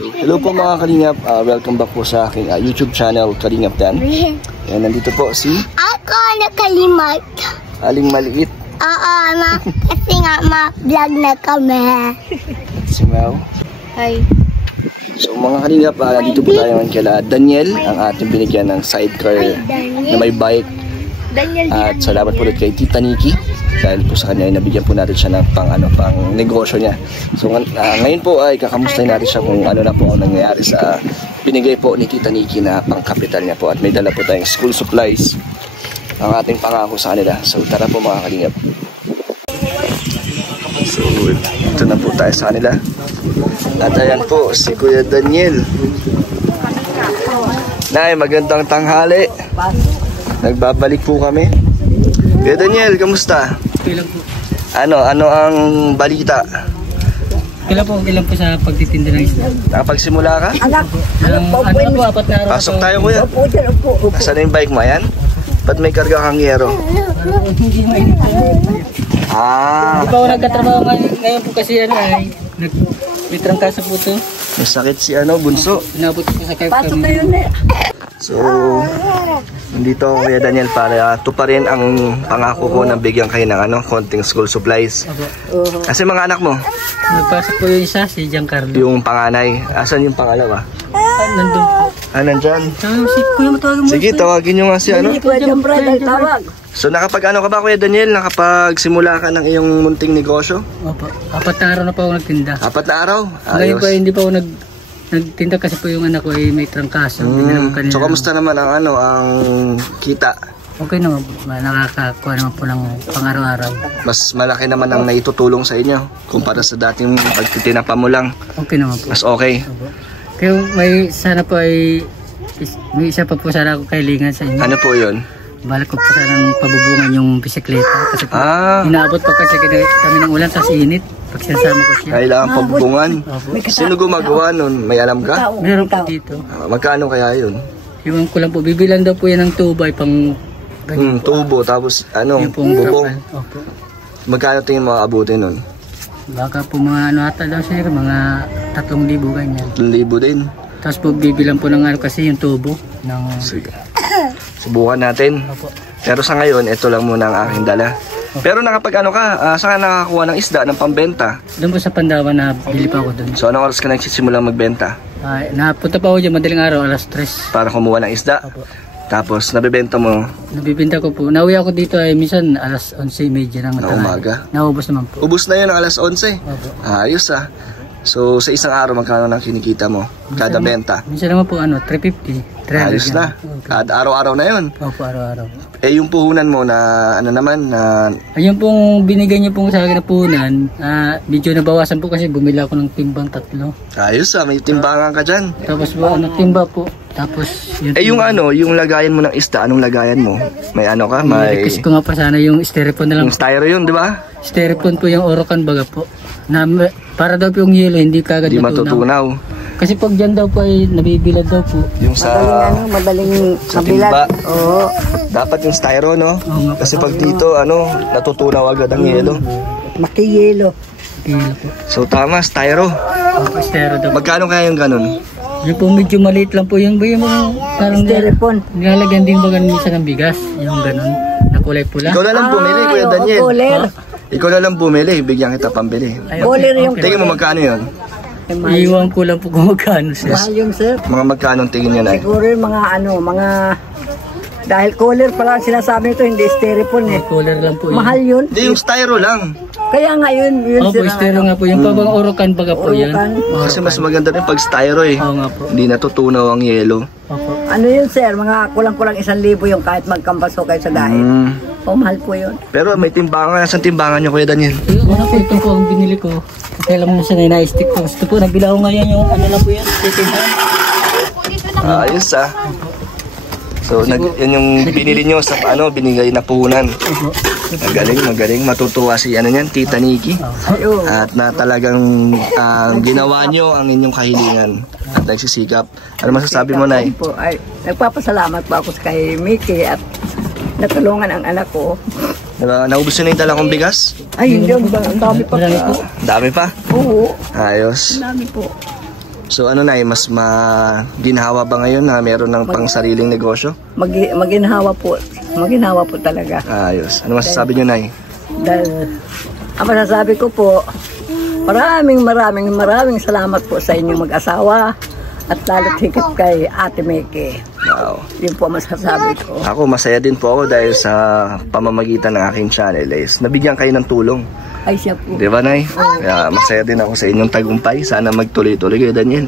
Hello po mga Kalingap, welcome back po sa aking YouTube channel, Kalingap Dan. Ayan, nandito po si... Ako nakalimat. Aling Maliit. Oo, kasi nga ma-vlog na kami. Si Mau. Hi. So mga Kalingap, nandito po tayo ngayon kala Daniel, ang ating binigyan ng sidecar na may bike. At salamat po ulit kay Tita Nikki. Dahil po sa kanya ay nabigyan po natin siya ng pang negosyo niya. So ngayon po ay kakamustahin natin siya kung ano na po ang nangyayari sa binigay po ni Tita Nikki na pang kapital niya po. At may dala po tayong school supplies, ang ating pangako sa kanila. So tara po mga Kalingap. So ito na po tayo sa kanila. At ayan po si Kuya Daniel. Nay, magandang tanghali. Nagbabalik po kami. Kuya Daniel, kamusta? Okay lang po. Ano ang balita? Okay lang po sa pagtitinda ng isda. Nakapagsimula ka? Ano po, 4 na araw. Pasok tayo kuya. Asan na yung bike mo yan? Ba't may karga kang yero? Hindi mainit. Ah, Hindi pa ako nagkatrabaho ngayon po kasi may trangkaso po ito. may sakit si Bunso. Inabot po sa kaya kami. So, nandito ako Kuya Daniel para tuparin ang pangako ko na bigyan kayo ng konting school supplies. Kasi mga anak mo, Nagpasok po yung isa, si Giancarlo. yung panganay, asan yung pangalawa? Nandun po. Nandyan. Si Kuya matawagin mo. Sige, tawagin nyo nga si So nakapag ka ba Kuya Daniel? Nakapagsimula ka ng iyong munting negosyo? Opo. 4 na araw na po ako nagtinda. 4 na araw? Ngayon Ayos. po hindi pa ako nagtinda kasi po yung anak ko ay may trangkaso. So kamusta naman ang ang kita? Okay naman po. Nakakakuha naman po ng pang-araw-araw. Mas malaki naman ang naitutulong sa inyo kumpara sa dating pagtitinapa mo lang. Okay naman po. Mas okay. Opo. Kaya sana po ay may isa pa po sana ako kailangan sa inyo. Ano po yun? Balak ko po sanang pabubungan yung bisikleta kasi po inaabot pa kasi kami ng ulan tapos init pag sinasama ko siya. Kailangan pabubungan. Opo. Sino gumagawa nun? May alam ka? Meron po dito. Magkano kaya yun? Iwan ko lang po. Bibilan daw po yan ng tubay pang Tubo tapos yung pong bubong. Opo. Magkano tingin mo abutin nun? Baka po mga ata daw sir, mga 3,000 ganyan. 1,000 din. Tapos po bibilan po ng kasi yung tubo ng... Sige. Subukan natin. Opo. Pero sa ngayon, ito lang muna ang aking dala. Pero nakapag saan ka nakakuha ng isda, ng pambenta? Doon po sa Pandawan na bili pa ako doon. So anong oras ka nagsisimula magbenta? Napunta pa ako dyan madaling araw, alas 3. Para kumuha ng isda? Opo. Tapos nabibenta mo? Nabibinta ko po. Nauwi ako dito ay minsan alas 11:30 ng na umaga? Naubos naman po. Ubus na yun ang alas 11? Opo. Ayos So sa isang araw magkano nang kinikita mo? Kada benta? Minsan naman po 350. 300 Ayos na. Kada araw-araw na yun. Opo, araw-araw. Eh yung puhunan mo na Ayun pong binigay niyo pong sa akin na puhunan, medyo nabawasan po kasi bumili ako ng timbang 3. ayos may timbangan ka dyan. Tapos po timba po. Tapos yung yung lagayan mo ng isda, anong lagayan mo? May ka? May... Kasi ko nga pa sana yung styrofoam na lang. Yung styro yun, di ba? Styrofoam po yung Orocan baga po. Para daw po yung yelo, hindi kagad Hindi matutunaw. Kasi pag dyan daw po ay nabibilad daw po. Yung sa... Madaling sa timba. Oo. Dapat yung styro, no? Oo, Kasi pag dito, natutunaw agad ang yelo. Makiyelo. Yelo po. So tama, styro. Opo, styro daw. Magkano kaya yung ganun? Yung po medyo maliit lang po yung parang Styrofoam. nilalagyan din ba ganun minsan ng bigas? Yung ganun, na kulay pula. Ikaw na lang bumili, Kuya Daniel. Bowler. Ikaw na lang bumili, bigyan kita pambili. Bowler yung Tingin mo magkano yun? Iwan ko lang po kung magkano sir. mahal yung sir. Mga magkano tingin nyo na? Siguro yung mga dahil cooler pala ang sinasabi nito, hindi styrofoam eh. Cooler lang po yun. Mahal yun. Hindi, yung styro lang. Kaya nga yun Opo, styro nga po. Yung pabang Orocan baga po yan. Kasi mas maganda rin pag styro eh. Oo nga po. Hindi natutunaw ang yelo. Opo. Ano yun sir, mga kulang-kulang 1,000 yung kahit magkampaso kayo sa dahil. Mahal po yun. Pero may timbangan. Saan timbangan nyo, Kuya Daniel? Una po ito po ang binili ko. Kaya lang mo siya na stick po. Gusto po, nabila ko ngayon yung lang po yan. Ayos So yan yung binili nyo sa binigay na puhunan. Magaling. Matutuwa si niyan, Tita Nikki. At na talagang ginawa nyo ang inyong kahilingan at nagsisikap. Ano masasabi mo, Nay? Nagpapasalamat po ako kay Mickey at natulungan ang anak ko. Naubos na yung dala kong bigas? Ay, hindi. Ang dami pa. Dami pa? Oo. Ayos. Ang dami po. So ano na, mas ginhawa ba ngayon na meron ng pang sariling negosyo? Maginhawa po. Maginhawa po talaga. Ayos. Ano masasabi nyo, Nay? Dahil, ang masasabi ko po, maraming salamat po sa inyong mag-asawa at lalo't higit kay Ate Meki. Wow. Yun po masasabi ko. Ako, masaya din po ako dahil sa pamamagitan ng aking channel is nabigyan kayo ng tulong. Ay siya po. Di ba, Nay? Kaya masaya din ako sa inyong tagumpay. Sana magtuloy-tuloy kayo, Daniel.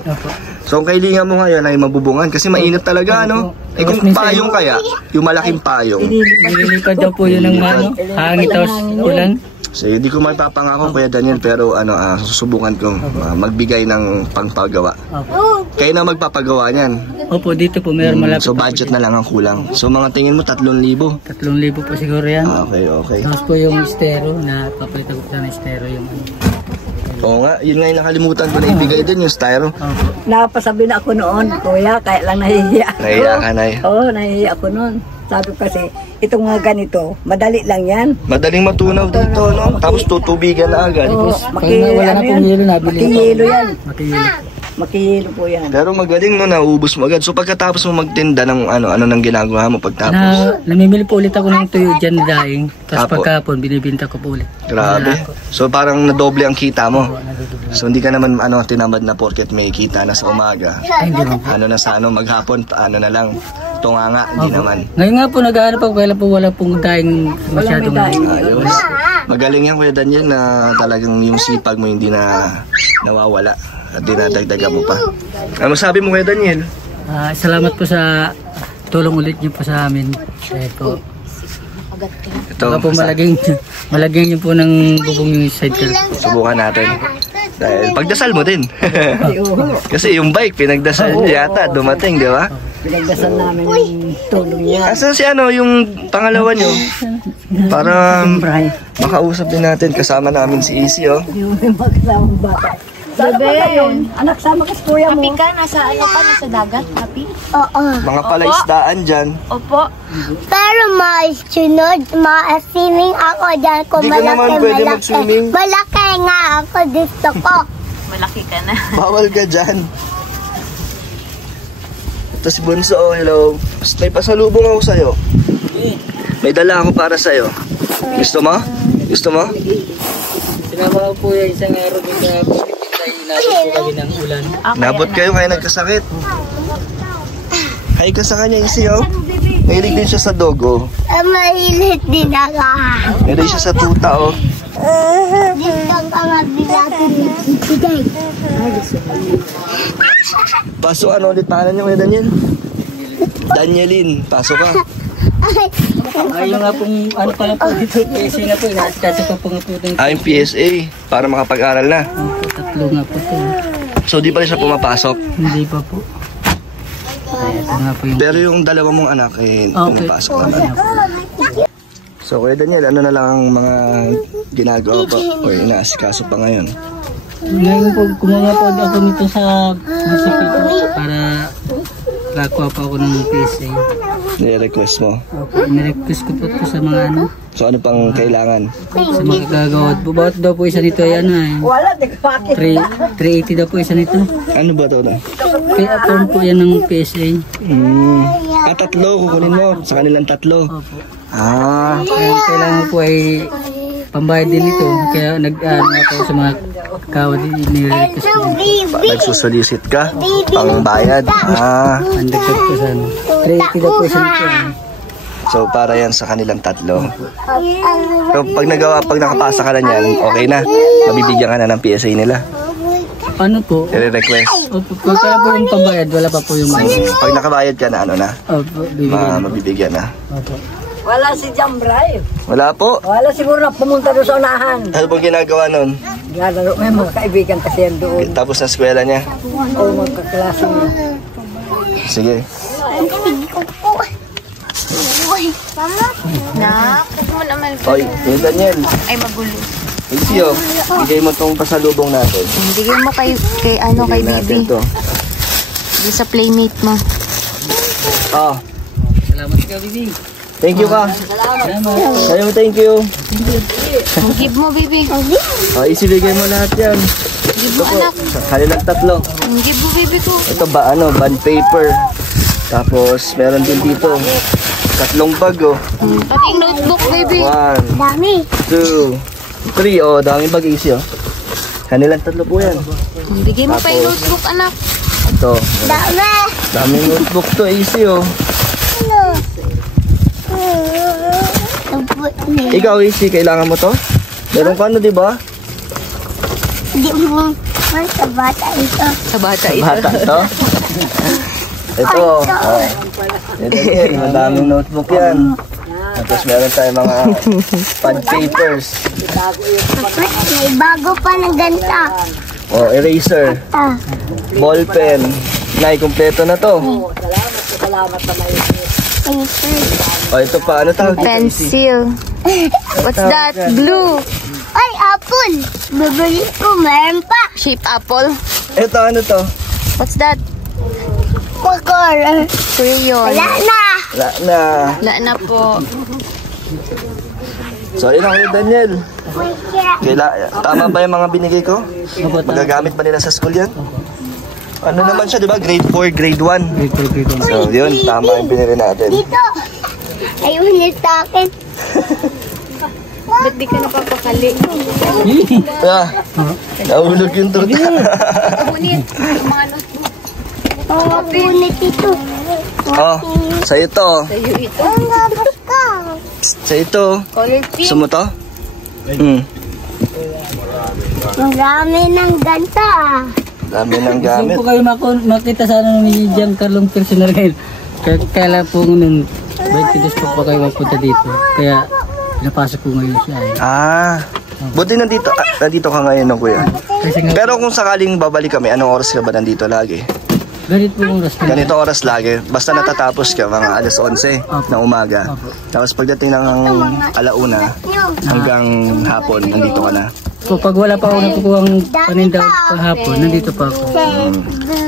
So, ang kailingan mo ngayon ay mabubungan kasi mainit talaga, ano? Eh kung payong kaya, yung malaking payong. Nililipad daw po yun ng hangin tapos ulan. So, hindi ko mapapangako, Kuya Daniel, pero susubukan ko magbigay ng pangpagawa. Kayo na magpapagawa niyan. Opo, dito po meron malapit. So, budget na lang ang kulang. So, mga tingin mo, 3,000. 3,000 po siguro yan. Okay. Tapos po yung estero na papalitan ko sana estero yung Oo nga, yun nga yung nakalimutan ko na ibigay din yung styro. Napasabi na ako noon, kuya, kaya lang nahihiya ako. Nahihiya ka, Nay? Oo, nahihiya ako noon. Sabi ko kasi, itong mga ganito, madali lang yan. Madaling matunaw dito, no? Tapos tutubigan na agad. Oo, wala na pong hilo, nabili. makihilo yan. Makihilo. Makihilo po yan. Pero magaling, no? Naubos mo agad. So pagkatapos mo magtinda ng ano nang ginagawa mo pagtapos? Namimili po ulit ako ng tuyo dyan na daing. Tapos Apo. pagkapon, binibinta ko po ulit. Grabe. So parang nadoble ang kita mo. So hindi ka naman tinamad na porket may kita na sa umaga. Ay, hindi mo po. Ano na sa maghapon, na lang. Tunganga, hindi naman. Ngayon nga po, nag-aarap ako, kailan po wala pong daing masyadong Ayos. Magaling yan, Kuya Daniel, na talagang yung sipag mo hindi na nawawala. At dinadagdagan mo pa. Ano sabi mo, Kuya Daniel? Salamat po sa tulong ulit niyo po sa amin. Kaya po, baka po malagyan niyo po ng bubong yung sidecar. Subukan natin. Dahil pagdasal mo din. Kasi yung bike, pinagdasal niya yata, dumating, di ba? Pinagdasal namin yung tulong niya. Asan si yung pangalawa nyo? Para makausap din natin. Kasama namin si Easy, oh. Yung magkasamang bata. Saan ba kayo? Anak, sama ka sa kuya mo. Papi ka, nasa nasa dagat, papi? Oo. Mga palaisdaan dyan. Opo. Pero sunod, ma-swimming ako dyan kung Di ka naman pwede mag-swimming. Malaki nga ako, gusto ko. Malaki ka na. Bawal ka dyan. Ito si Bunso, oh, hello. May pasalubong ako sa'yo. May dala ako para sa'yo. Gusto mo? Gusto mo? Sinama ko po yung isang araw din na inabot po kami ng ulan. Nabot kayo kaya nagkasakit. Hay ka sa kanya, Easy, oh. Mahilig din siya sa dogo. Mahilit din ako. Mahilig siya sa tuta, oh. Dito ka mabilatin. Pasok ulit pangalan niyo, Kuya Daniel? Danielin, pasok ka. Ayun nga pong ano pala po dito, PSA nga po, inaasikaso pa po nga po ito. Yung PSA, para makapag-aral na. Tatlo nga po ito. So di pa rin siya pumapasok. Hindi pa po. Ay, ito nga po yung... Pero yung dalawa mong anak, pumapasok naman. So Kuya Daniel, ano na lang ang mga ginagawa pa o inaasikaso pa ngayon? Ngayon po, kumuha po ako nito sa munisipyo para kakuha pa ako ng PSA. Nire-request mo? Okay, nirequest ko po ito sa mga ano. So ano pang kailangan? Sa mga gagawad po. Bakit daw po isa nito ay ano ay? Wala, di ko pakit. 380 daw po isa nito. Ano ba ito na? Kaya form po yan ng PSA. Tatlo, kukunin mo sa kanilang tatlo. Opo. Ah, Kailangan po ay pambayad din ito. Kaya nag-ano ako sa mga kawad ni-request ko. nagsusolicit ka? Pangbayad? Ang dagdag po sa ano. 380 daw po isa nito. So para yan sa kanilang tatlo. So pag nakapasa ka na yan, okay na. Mabibigyan ka na ng PSA nila. Ano po? I-request. Opo, kaya po yung pambayad, wala pa po yung Pag nakabayad ka na, ano na? Opo, bibigyan. Mabibigyan na. Opo. Wala si Jambray. Wala po. Wala siguro na pumunta doon sa unahan. Ano pong ginagawa nun? Lalaro, may mga kaibigan kasi yan doon. Tapos na eskwela niya? O magkaklase niya. Sige. Nak, huwag mo naman po. Oy, yung Daniel. Ay, magulo. Isiyo, bigay mo tong pasalubong natin. Bigay mo kay Bigay natin Bibi. to. Di sa playmate mo. Oh, Salamat ka, Bibi. thank you ka. Salamat. Sayo, thank you. Give mo, Bibi. Oh, isibigay mo lahat yan. Gibo anak. Kanilang tatlo. Gibo baby ko. Ito ba ano, bond paper. Tapos meron din dito 3 bag oh. Pati notebook baby. 1, Dami. 2, 3 oh, daming bag easy oh. Kanilang tatlo po yan. Bigay mo pa yung notebook anak. Ito, Dami. daming notebook to easy oh. Ikaw easy, kailangan mo to? Meron ka ano, di ba? Di mo man sa bata ito. Sa bata ito. Bata to. Ito, oh. Ito yan, madaming notebook yan. Tapos meron tayong mga pad papers. May bago pa ng ganta. Oh, eraser, Ah. ball pen. Nay, kumpleto na to. Oh, ito pa, ano tawag dito? Pencil. What's that? Glue. Ay, apple. Bibili ko, meron pa. Shape apple. Ito, ano to? What's that? Makor. Crayon. Wala na. Wala na. Wala na po. So, yun ang Daniel. May kira. Tama ba yung mga binigay ko? Magagamit ba nila sa school yan? Ano naman siya, di ba? Grade 4, grade 1. So, yun. Tama yung binili natin. Dito. Ayun niya sa akin. Ba't di ka napapakali? Ah, nahulog yung torta. Punit. Yung mga notebook. Mga punit ito. Oh, sa'yo to. Sa'yo ito. Ang gabas ka. Sa'yo to. Color pink. Gusto mo to? Ang dami ng ganta. Dami ng Gusto gamit. po kayo makita sana ni Giancarlo personal ngayon. Kaya po nung 22 po pa kayo magpunta dito. Kaya napasok po ngayon siya. Ah, buti nandito ka ngayon, no, kuya. Kasi nga, Pero kung sakaling babalik kami, anong oras ka ba nandito lagi? ganit po yung restaurant. Ganito oras lagi. Basta natatapos ka, mga alas 11 ng umaga. Tapos pagdating ng alauna hanggang hapon, nandito ka na. So pag wala pa ako nakukuhang paninda kahapon, nandito pa ako.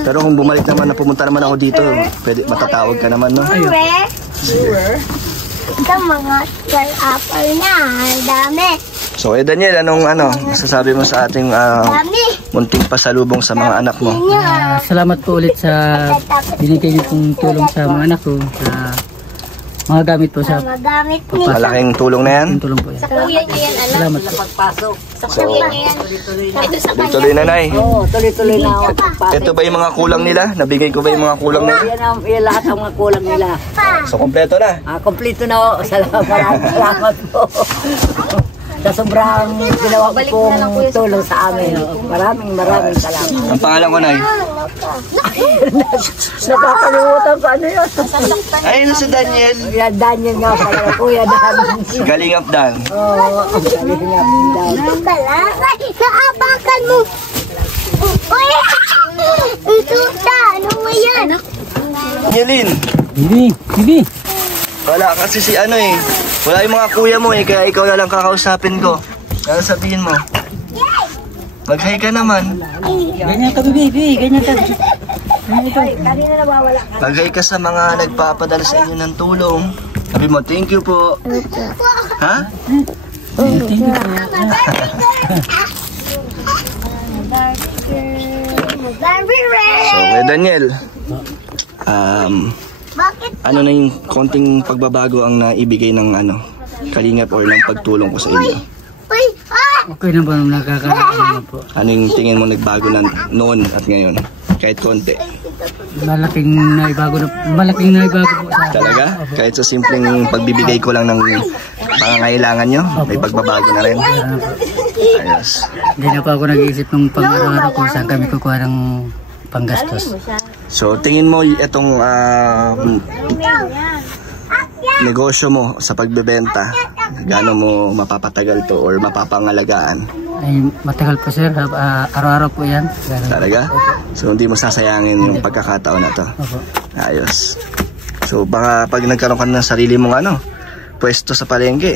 Pero kung bumalik naman na pumunta naman ako dito, pwede matatawag ka naman, no? Sure. Ito mga square apple na. Ang dami. So, Daniel, anong masasabi mo sa ating Dami. munting pasalubong sa mga anak mo? Salamat po ulit sa binigay niyo pong tulong sa mga anak ko. Sa mga gamit po sa Magamit ni. Malaking tulong na yan. yung tulong po yan. Kuya niya yan, alam. Salamat po. Sa kuya niya yan. Ito sa kanya. Tuloy, nanay. Oo, tuloy-tuloy na ako pagpasok. Ito ba yung mga kulang nila? Nabigay ko ba yung mga kulang nila? Yan lahat ang mga kulang nila. So, kompleto na. Kompleto na ako. Salamat po. Sa sobrang ginawa ko pong tulong sa amin. Maraming salamat. Ang pangalan ko, nay? Nakakalimutan ko ano yun. Ayun si Daniel. Kuya Daniel nga pala. Kuya Daniel. Galing up dan. Oo, ang galing nga Daniel. Ang balakay. Naapakan mo. Uy! Ito ta. Ano mo yan? Yelin. Bibi. Wala kasi si wala yung mga kuya mo kaya ikaw na lang kakausapin ko. Ano sabihin mo? Mag-hi ka naman. Ganyan ka, Bibi. Ganyan ka. Mag-hi ka sa mga nagpapadala sa inyo ng tulong. Sabi mo, thank you po. Ha? So, Daniel, Bakit? ano na yung konting pagbabago ang naibigay ng kalingap or ng pagtulong ko sa inyo? Uy! Ah! Okay na ba nakakarating na po? Ano yung tingin mo nagbago na noon at ngayon? Kahit konti. Malaking naibago po sa akin. Talaga? Kahit sa simpleng pagbibigay ko lang ng pangangailangan nyo, may pagbabago na rin. Ayos. Hindi na pa ako nag-iisip ng pang-araw-araw kung saan kami kukuha ng panggastos. So, tingin mo itong negosyo mo sa pagbebenta, gaano mo mapapatagal to or mapapangalagaan? Ay, matagal po sir, araw-araw po yan. Ganun. Talaga? So, hindi mo sasayangin yung pagkakataon na to. Opo. Ayos. So, baka pag nagkaroon ka ng sarili mong pwesto sa palengke.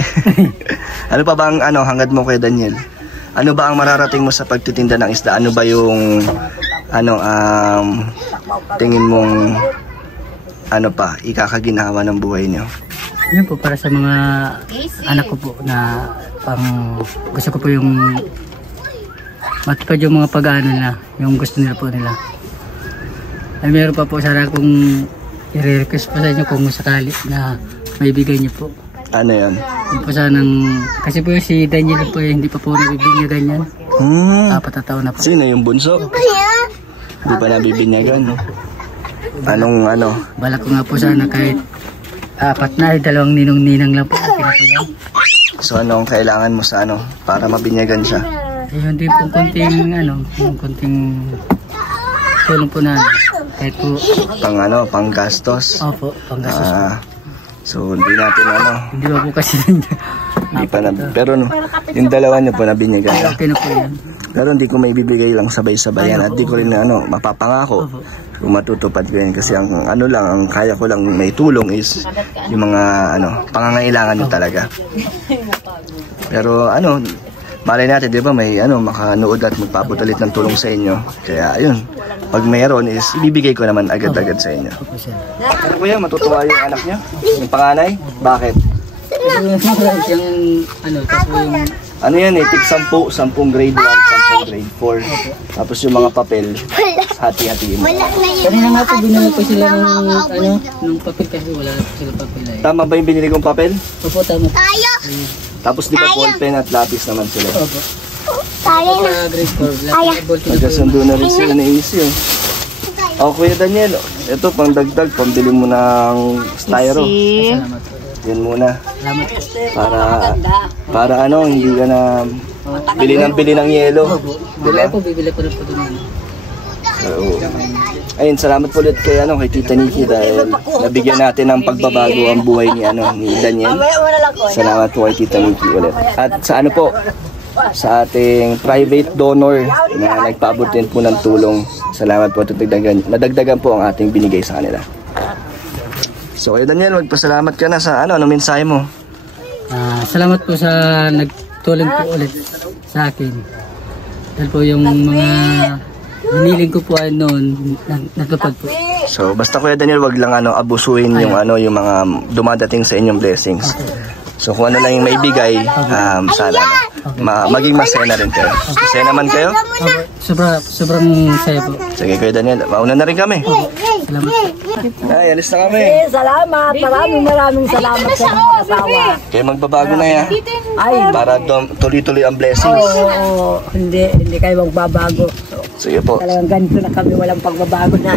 Ano pa ba ang hangad mo kay Daniel? Ano ba ang mararating mo sa pagtitinda ng isda? Ano ba yung tingin mong ikakaginawa ng buhay niyo? Yun po para sa mga anak ko po na gusto ko po yung matupad yung mga pag-ano na, yung gusto nila po nila. Ay meron pa po sana kung i-request po sa inyo kung sakali na may bigay niyo po. Ano yan? Yung po sanang, kasi po si Daniel po hindi pa po nabibinyagan yan. 4 na taon na po. Sino yung bunso? Hindi pa nabibinyagan, no? Anong ano? Balak ko nga po sana kahit 4 na, 2 ninong-ninang lang po. So ano ang kailangan mo sa ano para mabinyagan siya? Yun din po konting ano, yung konting tulong po na kahit po. Pang gastos. Opo, panggastos. So hindi natin ano. Hindi ba po kasi Hindi pa na. Pero no, yung dalawa niyo po nabinyagan na. okay na po yan. Pero hindi ko may bibigay lang sabay-sabay yan at di ko rin ano mapapangako kung matutupad ko yan kasi ang ano lang ang kaya ko lang may tulong is yung mga ano pangangailangan niyo talaga. Pero ano malay natin, di ba, may ano, makanood at magpaputulit ng tulong sa inyo. Kaya, ayun, pag mayroon is, ibibigay ko naman agad-agad sa inyo. Pero kuya, matutuwa yung anak niya? Yung panganay? Bakit? Yung ano, tapos yung Ano yan eh, tig 10 grade 1, 10 grade 4. Tapos yung mga papel, hati-hatiin mo. kanina nga po binili ko sila nung papel kasi wala na po sila papel eh. Tama ba yung binili kong papel? Opo, tama. Tapos di ba ballpen at lapis naman sila? Opo. Sa grade 4, Magkasundo na rin sila na easy eh. O Kuya Daniel, ito pang dagdag, pambili mo ng styro. Salamat po. Yan muna. Salamat po. Para ano, hindi ka na bili ng yelo. Bili po, bibili ko na po doon. Ayun, salamat po ulit kay Tita Nikki dahil nabigyan natin ng pagbabago ang buhay ni Daniel. Salamat po kay Tita Nikki ulit. At sa ano po, sa ating private donor na nagpaabot din po ng tulong. Salamat po at nadagdagan po ang ating binigay sa kanila. So kay Daniel, magpasalamat ka na sa ano mensahe mo? Salamat po sa nagtulong po ulit sa akin. Dahil po yung mga hiniling ko po ay noon, natupad po. So basta Kuya Daniel, wag lang abusuin yung yung mga dumadating sa inyong blessings. So kung ano lang yung maibigay, sana maging masaya na rin kayo. Masaya naman kayo? Sobrang saya po. Sige Kuya Daniel, mauna na rin kami. Salamat. Ay, alis na kami. Salamat. Maraming salamat sa inyong asawa. Kaya magbabago na yan. Ay, Para tuloy-tuloy ang blessings. oo, hindi kayo magbabago. Sige po. Talagang ganito na kami, walang pagbabago na.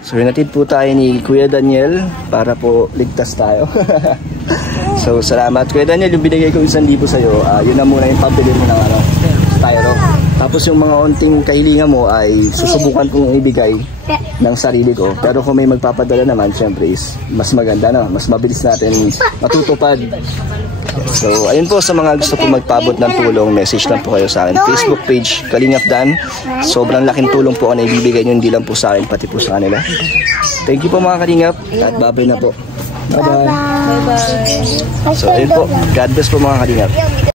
So hinatid po tayo ni Kuya Daniel para po ligtas tayo. So salamat Kuya Daniel, yung binigay ko 1,000 sa'yo, yun na muna yung pabili mo ng styro. Tapos yung mga onting kahilingan mo ay susubukan kong ibigay ng sarili ko. Pero kung may magpapadala naman, syempre is mas maganda na, mas mabilis natin matutupad. So ayun po, sa mga gusto po magpaabot ng tulong, message lang po kayo sa akin. Facebook page, Kalingap Dan. Sobrang laking tulong po ang ibibigay nyo, hindi lang po sa akin, pati po sa kanila. Thank you po mga Kalingap, at bye-bye na po. Bye-bye. So ayun po, God bless po mga Kalingap.